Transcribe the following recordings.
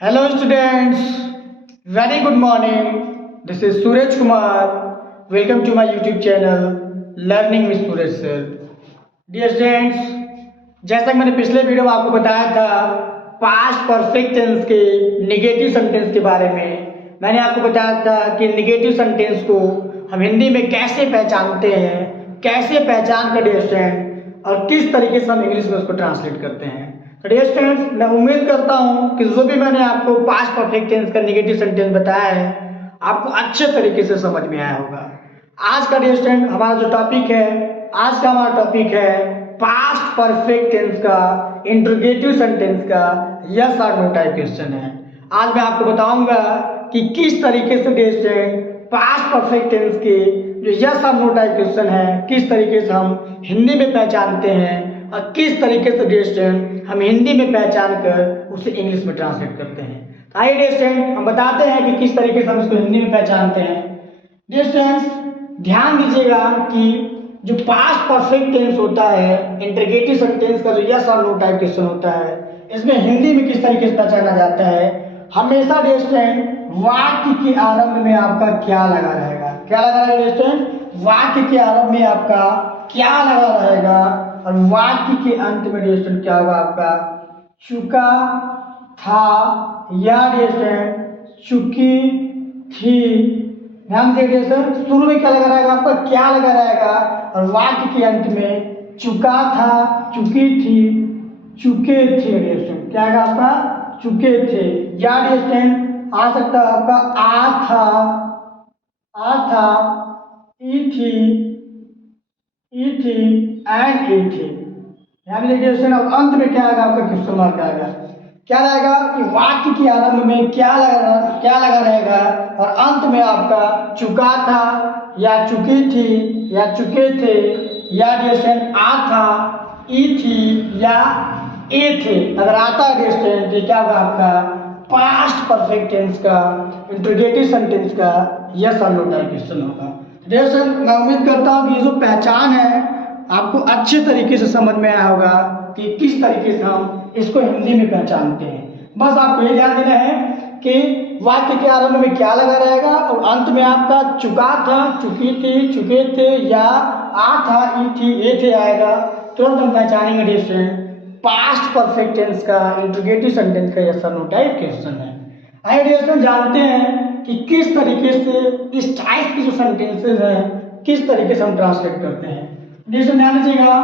Hello students, very good morning. This is Suraj Kumar. Welcome to my YouTube channel Learning with Suraj Sir. Dear students, जैसा कि मैंने पिछले video में आपको बताया था पास्ट परफेक्ट टेंस के नेगेटिव सेंटेंस के बारे में, मैंने आपको बताया था कि नेगेटिव सेंटेंस को हम हिंदी में कैसे पहचानते हैं, कैसे पहचान कर स्टूडेंट और किस तरीके से हम इंग्लिश में उसको ट्रांसलेट करते हैं। तो डियर स्टूडेंट्स, मैं उम्मीद करता हूं कि जो भी मैंने आपको पास्ट परफेक्ट टेंस का नेगेटिव सेंटेंस बताया है आपको अच्छे तरीके से समझ में आया होगा। आज का डियर स्टूडेंट हमारा जो टॉपिक है, आज का हमारा टॉपिक है पास्ट परफेक्ट टेंस का इंटरोगेटिव सेंटेंस का यस और नो टाइप क्वेश्चन है। आज मैं आपको बताऊंगा कि किस तरीके से dear student past perfect tense के जो यस और नो टाइप क्वेश्चन है किस तरीके से हम हिंदी में पहचानते हैं और किस तरीके से डियर स्टूडेंट हम हिंदी में पहचान कर उसे इंग्लिश में ट्रांसलेट करते हैं। तो आइए डियर स्टूडेंट हम बताते हैं कि किस तरीके से हम इसको हिंदी में पहचानते हैं। डियर स्टूडेंट्स, ध्यान दीजिएगा कि जो पास्ट परफेक्ट टेंस होता है, इंटरोगेटिव सेंटेंस का जो यस और नो टाइप क्वेश्चन होता है, इसमें हिंदी में किस तरीके से पहचाना जाता है। हमेशा डियर स्टूडेंट वाक्य के आरंभ में आपका क्या लगा रहेगा, क्या लगा रहेगा डियर स्टूडेंट, वाक्य के आरंभ में आपका क्या लगा रहेगा और वाक्य के अंत में डियर स्टूडेंट क्या होगा आपका चुका था या डियर स्टूडेंट चुकी थी। ध्यान दीजिए डियर स्टूडेंट, शुरू में क्या लगा रहेगा आपका क्या लगा रहेगा और वाक्य के अंत में चुका था, चुकी थी, चुके थे। डियर स्टूडेंट क्या आएगा आपका चुके थे या डियर स्टूडेंट आ सकता है आपका आ था, ई थी एंड ई थी। ध्यान दीजिए अब अंत में क्या आएगा आपका क्वेश्चन मार्क आएगा। क्या रहेगा कि वाक्य के आरंभ में क्या लगा रहेगा और अंत में आपका चुका था या चुकी थी या चुके थे या डिस्टेंट आ था, ई थी या ए थे। अगर आता है डिस्टेंट तो क्या होगा आपका पास्ट परफेक्ट टेंस का इंटरोगेटिव सेंटेंस का यस और नो टाइप क्वेश्चन होगा। दरअसल मैं उम्मीद करता हूँ कि ये जो पहचान है आपको अच्छे तरीके से समझ में आया होगा कि किस तरीके से हम इसको हिंदी में पहचानते हैं। बस आपको ये ध्यान देना है कि वाक्य के आरंभ में क्या लगा रहेगा और अंत में आपका चुका था, चुकी थी, चुके थे या आ था, ई थी, ए थे आएगा। तुरंत हम पहचानेंगे डिस्टेंट पास्ट परफेक्ट टेंस का इंटरोगेटिव सेंटेंस का यस और नो टाइप क्वेश्चन है। आइए डिस्टेंट जानते हैं कि किस तरीके से इस टाइप की जो सेंटेंसेस हैं किस तरीके से हम ट्रांसलेट करते हैं। डिस्टेंट ध्यान दीजिएगा,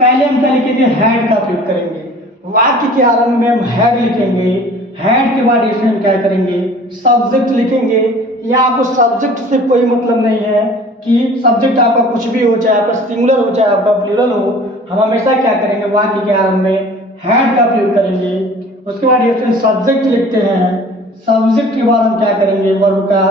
पहले हम क्या लिखेंगे हैड का प्रयोग करेंगे। वाक्य के आरंभ में हम हैड लिखेंगे, हैड के बाद इसमें हम क्या करेंगे सब्जेक्ट लिखेंगे। या आपको सब्जेक्ट से कोई मतलब नहीं है कि सब्जेक्ट आपका कुछ भी हो, चाहे आपका सिंगुलर हो चाहे आपका प्लूरल हो, हम हमेशा क्या करेंगे वाक्य के आरंभ में हैड का प्रयोग करेंगे। उसके बाद ये सब्जेक्ट लिखते हैं, सब्जेक्ट के बाद हम क्या करेंगे वर्ब का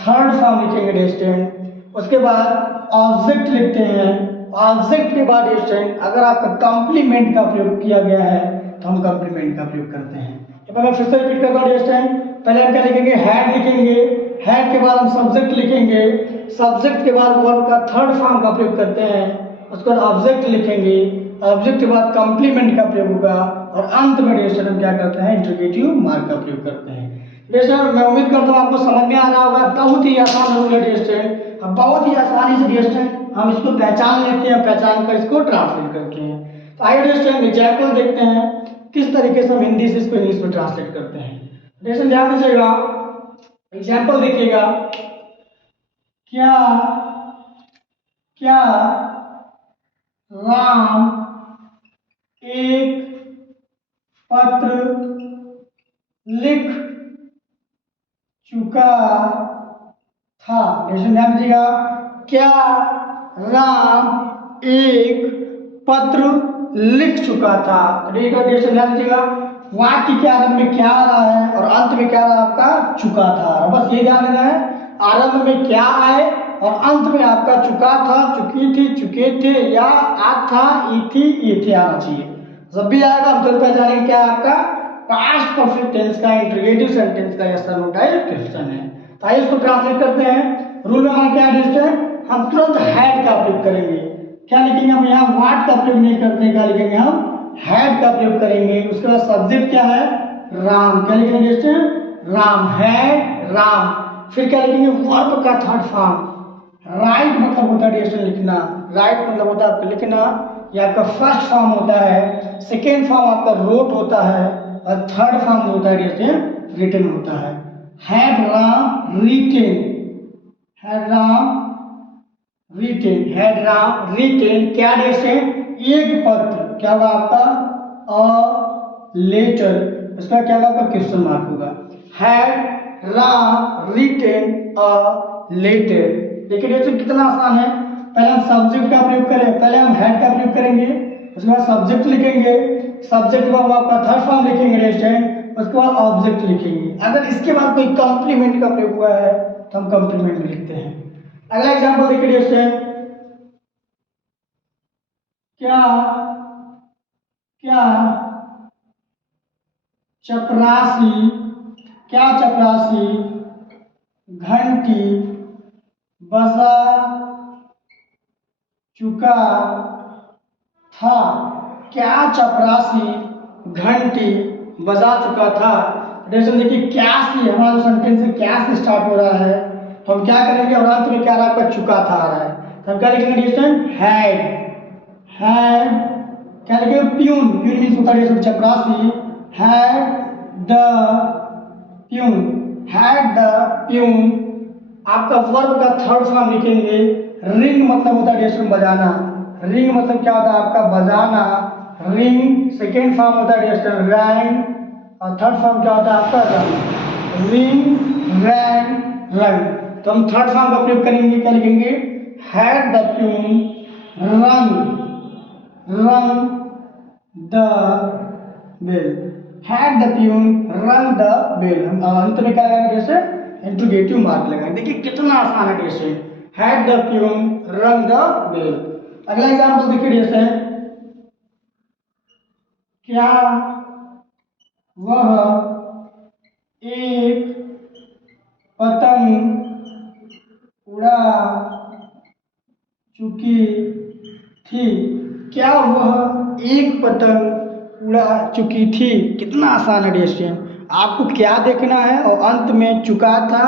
थर्ड फॉर्म लिखेंगे डिस्टेंट। उसके बाद ऑब्जेक्ट लिखते हैं, ऑब्जेक्ट के बाद डिस्टेंट अगर आपका कॉम्प्लीमेंट का प्रयोग किया गया है तो हम कॉम्प्लीमेंट का प्रयोग करते हैं। तो मैं फिर से रिपीट करता हूँ डिस्टेंट, पहले हम क्या लिखेंगे हैड लिखेंगे, हैड के बाद हम सब्जेक्ट लिखेंगे, सब्जेक्ट के बाद वर्ब का थर्ड फॉर्म का प्रयोग करते हैं। उसके बाद ऑब्जेक्ट लिखेंगे, ऑब्जेक्ट के बाद कॉम्प्लीमेंट का प्रयोग होगा और अंत में डिस्टेंट हम क्या करते हैं इंटरोगेटिव मार्क का प्रयोग करते हैं। डिस्टेंट मैं उम्मीद करता हूँ आपको समझ में आ रहा होगा, बहुत ही आसान रूल है डिस्टेंट, बहुत ही आसानी से डिस्टेंट हम इसको पहचान लेते हैं, पहचान कर इसको ट्रांसलेट करते हैं। तो आइए डिस्टेंट एग्जाम्पल देखते हैं किस तरीके से हम हिंदी से इसको इंग्लिश में ट्रांसलेट करते हैं। डिस्टेंट ध्यान दीजिएगा, एग्जाम्पल देखिएगा, क्या राम एक पत्र लिख चुका था। ध्यान दीजिएगा, क्या राम एक पत्र लिख चुका था। ध्यान दीजिएगा वाक्य के आरंभ में क्या आ रहा है और अंत में क्या आ रहा है आपका चुका था। बस ये ध्यान देना है, आरंभ में क्या आए और अंत में आपका चुका था, चुकी थी, चुके थे या आ था, ई थी, ये थे आना चाहिए। जब भी आएगा हम तुरंत पहचानेंगे क्या आपका पास्ट परफेक्ट टेंस का इंटरोगेटिव सेंटेंस का यस और नो टाइप क्वेश्चन है। तो आइए इसको ट्रांसलेट करते हैं। रूल में हमारा क्या है, हम तुरंत हैड का प्रयोग करेंगे। क्या लिखेंगे हम यहाँ वाट का प्रयोग नहीं करते, क्या लिखेंगे हम हैड का प्रयोग करेंगे। उसके बाद सब्जेक्ट क्या है राम। क्या लिखेंगे स्टूडेंट? राम। हैड राम। फिर क्या लिखेंगे? वर्ब का थर्ड फॉर्म। राइट मतलब होता है स्टूडेंट लिखना। राइट मतलब होता है आपका लिखना। ये आपका फर्स्ट फॉर्म होता है। सेकेंड फॉर्म आपका रोट होता है और थर्ड फॉर्म होता है स्टूडेंट रिटन होता है। Had Ram written. Had Ram written. Had Ram written क्या स्टूडेंट? एक पत्र। क्या होगा आपका? A letter. इसका क्या होगा? आपका क्वेश्चन मार्क होगा। Had Ram written a letter. देखिए दोस्तों कितना आसान है। पहले हम सब्जेक्ट का प्रयोग करें। पहले हम हैड का प्रयोग करेंगे, उसके बाद सब्जेक्ट लिखेंगे, सब्जेक्ट के बाद आपका थर्ड फॉर्म लिखेंगे स्टूडेंट, उसके बाद ऑब्जेक्ट लिखेंगे। अगर इसके बाद कोई कॉम्प्लीमेंट का प्रयोग हुआ है तो हम कॉम्प्लीमेंट में लिखते हैं। अगला एग्जांपल देखिए स्टूडेंट। क्या क्या चपरासी। क्या चपरासी घंटी बजा चुका था। क्या चपरासी घंटी बजा चुका था। देखिए क्या से हमारा जो सेंटेंस है क्या से स्टार्ट हो रहा है, तो हम क्या करेंगे? और अंत में क्या रहा? आपका चुका था आ रहा है, तो हम क्या लिखेंगे स्टूडेंट? हैड। हैड क्या लिखेंगे? प्यून। प्यून मीन्स होता है चपरासी। Had the peon. Had the peon आपका वर्ब का थर्ड फॉर्म लिखेंगे। रिंग मतलब होता है स्टूडेंट बजाना। रिंग मतलब क्या होता है आपका? बजाना। रिंग सेकेंड फॉर्म होता है स्टूडेंट रैंग और थर्ड फॉर्म क्या होता है आपका? रंग। रिंग रैंग रंग। तो हम थर्ड फॉर्म का प्रयोग करेंगे। क्या लिखेंगे? Had the peon rang rang the bell. Had the peon rang the bell. हम अंत में क्या लगाएंगे? जैसे इंट्रोगेटिव मार्क लगाएंगे। देखिए कितना आसान है जैसे had the peon rang the bell. अगला एग्जांपल देखिए जैसे क्या वह एक पतंग उड़ा चुकी थी। क्या वह एक पतंग उड़ा चुकी थी। कितना आसान है स्टूडेंट। आपको क्या देखना है और अंत में चुका था,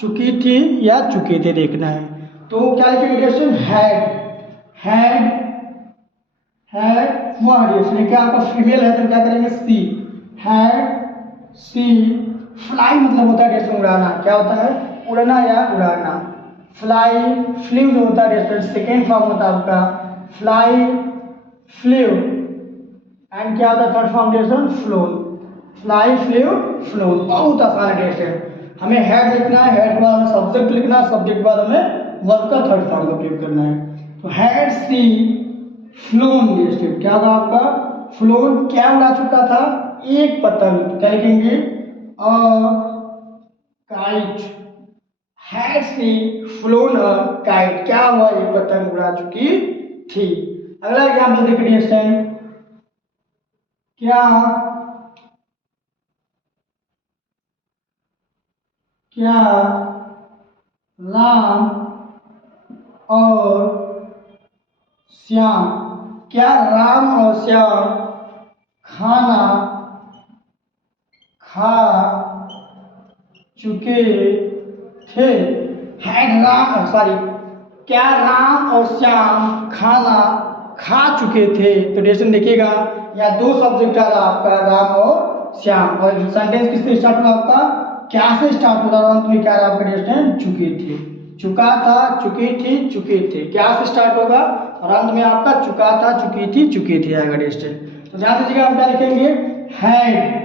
चुकी थी या चुके थे देखना है। तो क्या लिखेंगे स्टूडेंट? हैड। हैड हैड वह इसलिए क्या आपका फीमेल है तो क्या करेंगे? सी। हैड सी फ्लाई मतलब होता है स्टूडेंट उड़ाना। क्या होता है? उड़ना या उड़ाना। फ्लाई फ्ल्यू जो होता है स्टूडेंट सेकेंड फॉर्म होता है आपका फ्लाई फ्ल्यू। एंड क्या होता है third form student? Flown. Fly flew flown. बहुत आसान है स्टूडेंट। हमें हेड लिखना है, हेड के बाद हमें सब्जेक्ट लिखना है, सब्जेक्ट के बाद हमें वर्ब का थर्ड फॉर्म का प्रयोग करना है। तो हैड सी फ्लोन स्टूडेंट क्या होगा आपका? फ्लोन क्या उड़ा चुका था? एक पतंग। क्या लिखेंगे? A kite. Had she flown a kite. क्या हुआ? एक पतंग उड़ा चुकी थी। अगला एग्जाम्पल देखिए स्टूडेंट। क्या क्या राम और श्याम। क्या राम और श्याम खाना खा चुके थे। हैड राम सॉरी क्या राम और श्याम खाना खा चुके थे। तो डेशन देखिएगा यहाँ दो सब्जेक्ट आ रहा आपका राम और श्याम और सेंटेंस किससे स्टार्ट हुआ आपका? क्या से स्टार्ट होता है? अंत में क्या रहा आपका? डेशन चुके थे। चुका था, चुकी थी, चुके थे। क्या से स्टार्ट होगा और अंत में आपका चुका था, चुकी थी, चुके थे आएगा डेशन। तो ध्यान दीजिएगा हम क्या लिखेंगे? Had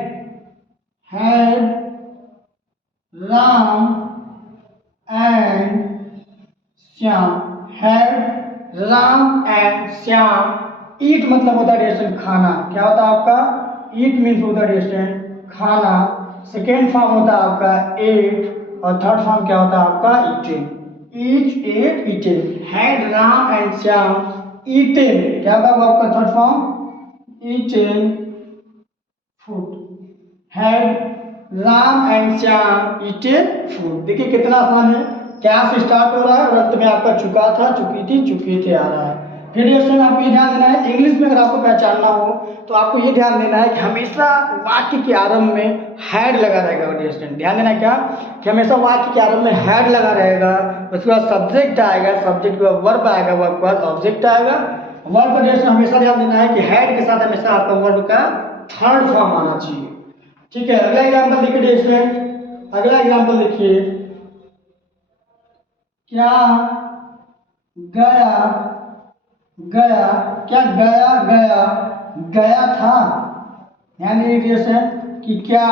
had Ram and Shyam. Had Ram and Shyam. Eat मतलब होता है डेस्टेंट खाना। क्या होता है आपका? ईट मीन्स होता है डेस्टेंट खाना। सेकेंड फॉर्म होता है आपका एट और थर्ड फॉर्म क्या होता है आपका? Eaten. Eat ate eaten. Had Ram and Shyam eaten. क्या होगा आपका third form? Eaten food. Had Ram and Shyam eaten food. देखिए कितना आसान है। क्या से स्टार्ट हो रहा है और अंत में आपका चुका था, चुकी थी, चुके थे आ रहा है। फिर क्वेश्चन आपको ये ध्यान देना है, इंग्लिश में अगर आपको पहचानना हो तो आपको ये ध्यान देना है कि हमेशा वाक्य के आरंभ में हैड लगा रहेगा। क्वेश्चन ध्यान देना क्या कि हमेशा वाक्य के आरंभ में हैड लगा रहेगा, उसके बाद सब्जेक्ट आएगा, सब्जेक्ट के बाद वर्ब आएगा, वर्ब के बाद ऑब्जेक्ट आएगा। वर्ब का क्वेश्चन हमेशा ध्यान देना है कि हैड के साथ हमेशा आपका वर्ब का थर्ड फॉर्म आना चाहिए। ठीक है, अगला एग्जाम्पल देखिए स्टूडेंट, अगला एग्जाम्पल देखिए, क्या गया गया, क्या गया गया गया था। यानी कि क्या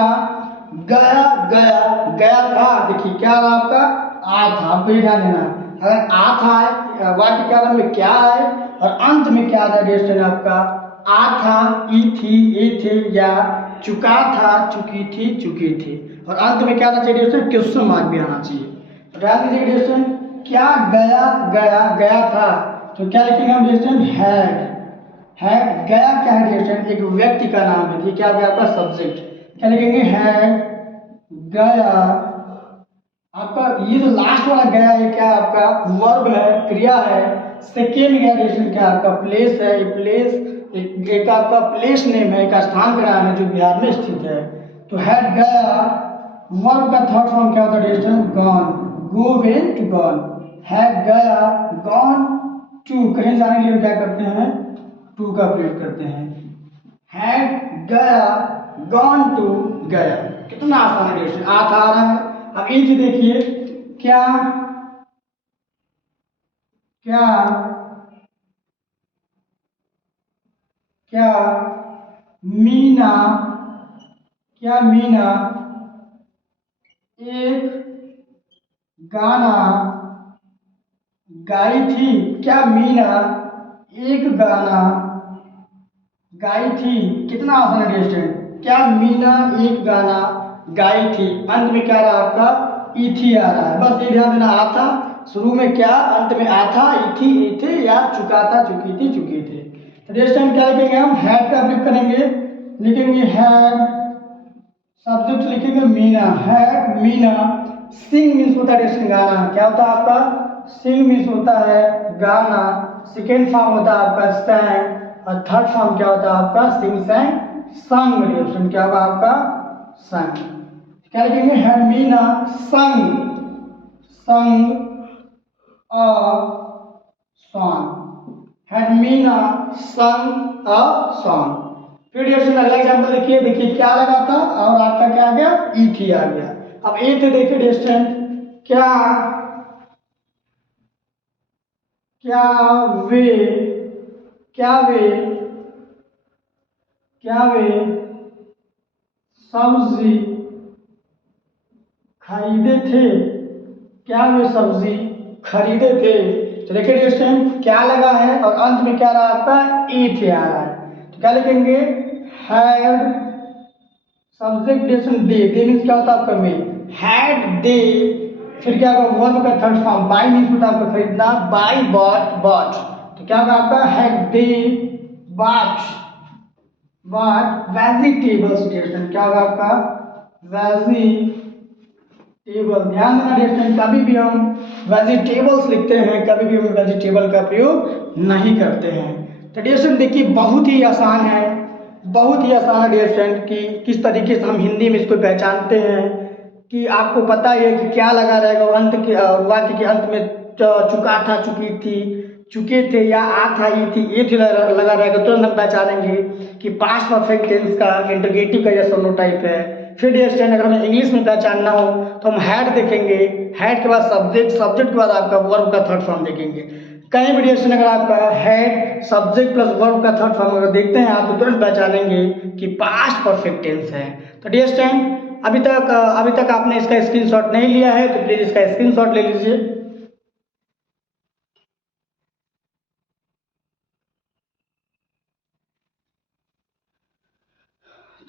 गया गया गया था। देखिए क्या रहा आपका आ था, आपको ये ध्यान देना, अगर आ था है वाक्य के आरंभ में क्या है और अंत में क्या था क्वेश्चन आपका आ था, ई थी, ए थे, या चुका था, चुकी थी, चुकी थी, और अंत में क्या आना चाहिए क्वेश्चन, क्वेश्चन मार्क भी आना चाहिए। ध्यान दीजिए क्वेश्चन, क्या गया गया गया था, तो क्या लिखेंगे हम क्वेश्चन हैड। हैड गया क्या है क्वेश्चन, एक व्यक्ति का नाम है, ठीक है, क्या गया आपका सब्जेक्ट, क्या लिखेंगे हैड गया। आपका ये जो लास्ट वाला गया है क्या आपका वर्ब है, क्रिया है। सेकेंड गया क्वेश्चन क्या आपका प्लेस है, प्लेस एक आपका प्लेस नेम है, एक स्थान का नाम है जो बिहार में स्थित है। तो हैड गया, वर्ब का थर्ड फॉर्म क्या होता है question gone, go went gone. Had गया गॉन टू, कहीं जाने के लिए क्या करते हैं टू का प्रयोग करते हैं। हैड गया गॉन टू गया, कितना आसान है क्वेश्चन, आ था आ रहा है। अब ये चीज देखिए, क्या क्या क्या मीना, क्या मीना एक गाना गाई थी। क्या मीना एक गाना गाई थी, कितना आसान है क्वेश्चन, क्या मीना एक गाना गाई थी। अंत में क्या रहा आपका ई थी आ रहा है, बस ये ध्यान देना, आ था शुरू में क्या, अंत में आ था, ई थी, ए थे, या चुका था, चुकी थी, चुके थे। तो नेक्स्ट टाइम क्या लिखेंगे हम हैड का प्रयोग करेंगे, लिखेंगे हैड, सब्जेक्ट लिखेंगे Meena, had Meena. Sing means होता है गाना, क्या होता है आपका सिंग मीन्स होता है गाना, सेकेंड फॉर्म होता है आपका सैंग, और थर्ड फॉर्म क्या होता है आपका सिंग सैंग संग। रिएक्शन क्या होगा आपका संग। क्या लिखेंगे हैड मीना संग, संग अ सॉन्ग, हैड मीना संग अ सॉन्ग। फिर रिएक्शन अगला एग्जांपल देखिए, देखिए क्या लगा था और आपका क्या आ गया ई थी आ गया। अब ए थे देखिए डिस्टेंट, क्या क्या वे, क्या वे, क्या वे सब्जी खरीदे थे, क्या वे सब्जी खरीदे थे। तो देखिए क्वेश्चन क्या लगा है और अंत में क्या रहा आपका ए थे आ रहा है, तो क्या लिखेंगे had, subject distance they means क्या होता है आपका में, हैड दे, फिर क्या होगा वर्ब का थर्ड फॉर्म बाय मीन्स होता है आपका खरीदना, बाय बॉट बॉट, तो क्या होगा आपका had they bought vegetables. Question क्या होगा आपका वेजिटेबल। ध्यान देना क्वेश्चन, कभी भी हम वेजिटेबल्स लिखते हैं, कभी भी हम वेजिटेबल का प्रयोग नहीं करते हैं। तो क्वेश्चन देखिए बहुत ही आसान है, बहुत ही आसान है क्वेश्चन कि किस तरीके से हम हिंदी में इसको पहचानते हैं, कि आपको पता है कि क्या लगा रहेगा अंत के वाक्य के अंत में, चुका था, चुकी थी, चुके थे, या आ था, ई थी, ए थी लगा रहेगा, तुरंत हम पहचानेंगे कि पास्ट परफेक्ट टेंस का इंटरगेटिव का यस और नो टाइप है। फिर स्टैंड अगर हमें इंग्लिश में पहचानना हो तो हम हैड देखेंगे, हैड के बाद सब्जेक्ट, सब्जेक्ट के बाद आपका वर्ब का थर्ड फॉर्म देखेंगे। कहीं भी स्टैंड अगर आपका हैड सब्जेक्ट प्लस वर्ब का थर्ड फॉर्म अगर देखते हैं आप तो तुरंत पहचानेंगे कि पास्ट परफेक्ट टेंस है। तो डियर स्टूडेंट अभी तक आपने इसका स्क्रीनशॉट नहीं लिया है तो प्लीज इसका स्क्रीनशॉट ले लीजिए।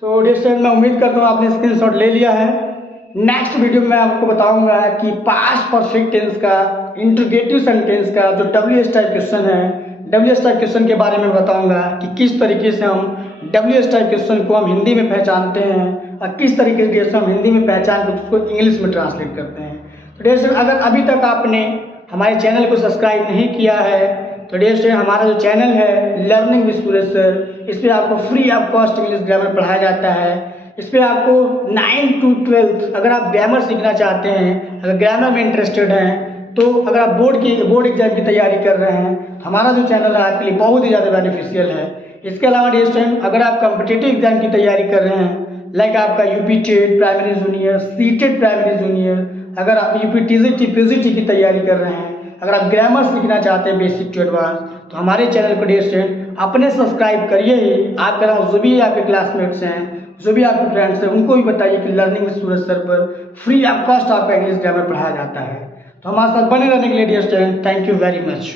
तो डियर स्टूडेंट मैं उम्मीद करता हूँ आपने स्क्रीनशॉट ले लिया है। नेक्स्ट वीडियो में आपको बताऊंगा कि पास्ट परफेक्ट टेंस का इंटरोगेटिव सेंटेंस का जो WH टाइप क्वेश्चन है, WH टाइप क्वेश्चन के बारे में बताऊंगा कि किस तरीके से हम WH टाइप क्वेश्चन को हम हिंदी में पहचानते हैं और किस तरीके से हम हिंदी में पहचान कर उसको इंग्लिश में ट्रांसलेट करते हैं। तो डियर स्टूडेंट अगर अभी तक आपने हमारे चैनल को सब्सक्राइब नहीं किया है तो डियर स्टूडेंट, हमारा जो चैनल है लर्निंग विद सूरज सर, इस पर आपको free of cost English grammar पढ़ाया जाता है। इस पर आपको 9 to 12 अगर आप ग्रामर सीखना चाहते हैं, अगर ग्रामर में इंटरेस्टेड हैं, तो अगर आप बोर्ड एग्जाम की तैयारी कर रहे हैं, हमारा जो चैनल है आपके लिए बहुत ही ज़्यादा बेनिफिशियल है। इसके अलावा डियर स्टूडेंट, अगर आप कॉम्पिटिटिव एग्जाम की तैयारी कर रहे हैं, लाइक आपका UP TET primary junior, CTET primary junior, अगर आप यूपी टीजीटी पीजीटी की तैयारी कर रहे हैं, अगर आप ग्रामर सीखना चाहते हैं बेसिक टू एडवांस, तो हमारे चैनल को डियर स्टूडेंट अपने सब्सक्राइब करिए ही। आपके अलावा जो भी आपके क्लासमेट्स हैं, जो भी आपके फ्रेंड्स हैं, उनको भी बताइए कि लर्निंग विद सूरज सर पर फ्री ऑफ कॉस्ट आपका इंग्लिश ग्रामर पढ़ाया जाता है। तो हमारे साथ बने रहने के लिए dear student, thank you very much.